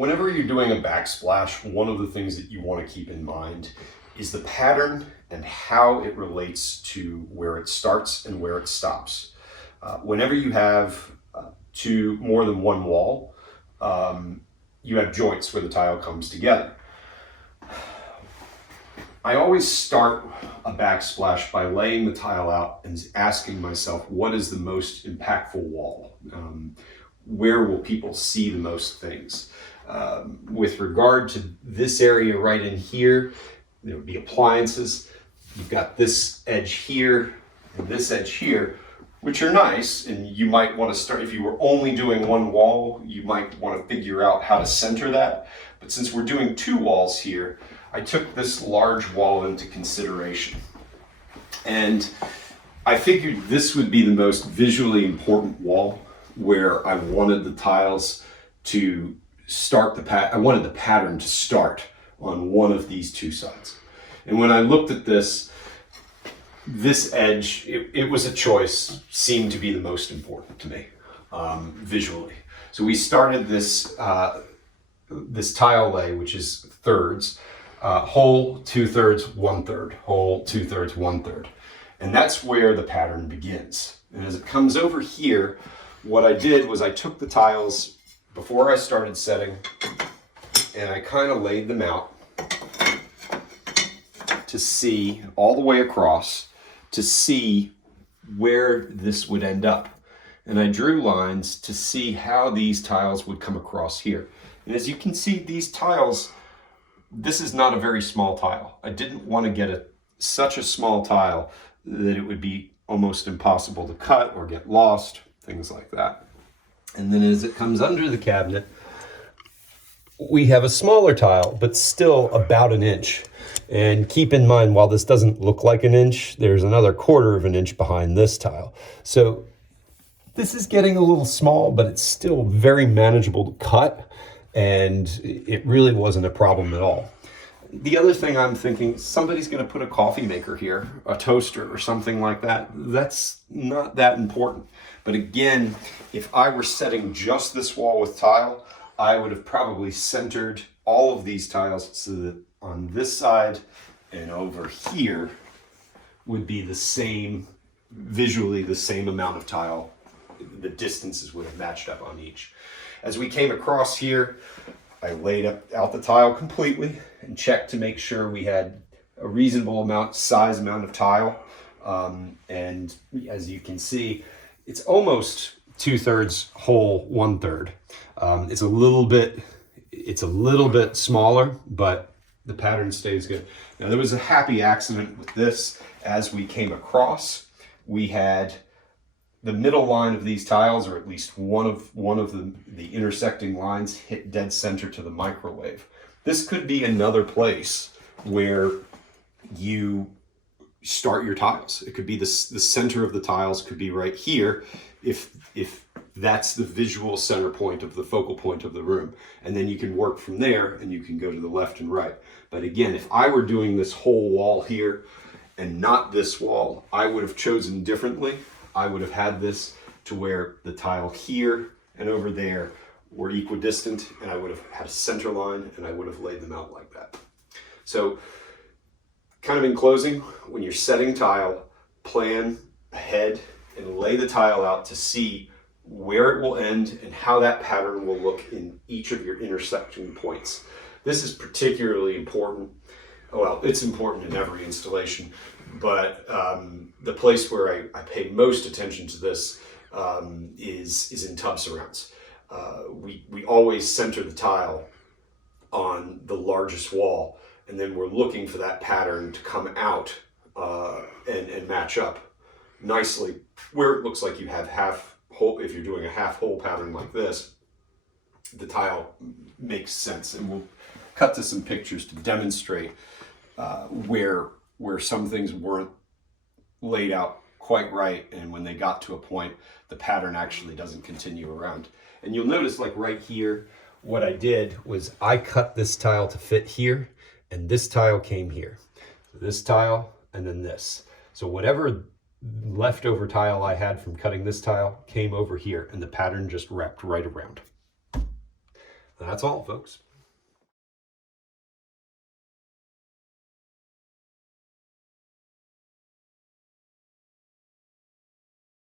Whenever you're doing a backsplash, one of the things that you want to keep in mind is the pattern and how it relates to where it starts and where it stops. Whenever you have more than one wall, you have joints where the tile comes together. I always start a backsplash by laying the tile out and asking myself, what is the most impactful wall? Where will people see the most things? With regard to this area right in here, there would be appliances. You've got this edge here and this edge here, which are nice, and you might want to start, if you were only doing one wall, you might want to figure out how to center that. But since we're doing two walls here, I took this large wall into consideration. And I figured this would be the most visually important wall, where I wanted the tiles to start I wanted the pattern to start on one of these two sides. And when I looked at this edge, it was a choice, seemed to be the most important to me visually. So we started this tile lay, which is thirds, whole, 2/3, 1/3, whole, 2/3, 1/3. And that's where the pattern begins. And as it comes over here, what I did was I took the tiles before I started setting and I kind of laid them out to see all the way across to see where this would end up. And I drew lines to see how these tiles would come across here. And as you can see, these tiles, this is not a very small tile. I didn't want to get such a small tile that it would be almost impossible to cut or get lost, things like that. And then as it comes under the cabinet, we have a smaller tile, but still about an inch. And keep in mind, while this doesn't look like an inch, there's another 1/4 of an inch behind this tile. So this is getting a little small, but it's still very manageable to cut. And it really wasn't a problem at all. The other thing I'm thinking, somebody's going to put a coffee maker here, a toaster or something like that. That's not that important. But again, if I were setting just this wall with tile, I would have probably centered all of these tiles so that on this side and over here would be the same, visually the same amount of tile. The distances would have matched up on each. As we came across here, I laid out the tile completely and checked to make sure we had a reasonable size amount of tile. And as you can see, it's almost 2/3 whole, 1/3. It's a little bit smaller, but the pattern stays good. Now there was a happy accident with this. As we came across, we had the middle line of these tiles, or at least one of the intersecting lines, hit dead center to the microwave. This could be another place where you start your tiles. It could be the center of the tiles could be right here if that's the visual center point of the focal point of the room. And then you can work from there and you can go to the left and right. But again, if I were doing this whole wall here and not this wall, I would have chosen differently. I would have had this to where the tile here and over there were equidistant, and I would have had a center line and I would have laid them out like that. So kind of in closing, when you're setting tile, plan ahead and lay the tile out to see where it will end and how that pattern will look in each of your intersection points. This is particularly important. Well, it's important in every installation, but the place where I pay most attention to this is in tub surrounds. We always center the tile on the largest wall, and then we're looking for that pattern to come out and match up nicely where it looks like you have half hole. If you're doing a half hole pattern like this, the tile makes sense, and we'll cut to some pictures to demonstrate where some things weren't laid out quite right, and when they got to a point, the pattern actually doesn't continue around. And you'll notice, like right here, what I did was I cut this tile to fit here, and this tile came here. This tile, and then this. So whatever leftover tile I had from cutting this tile came over here, and the pattern just wrapped right around. That's all, folks.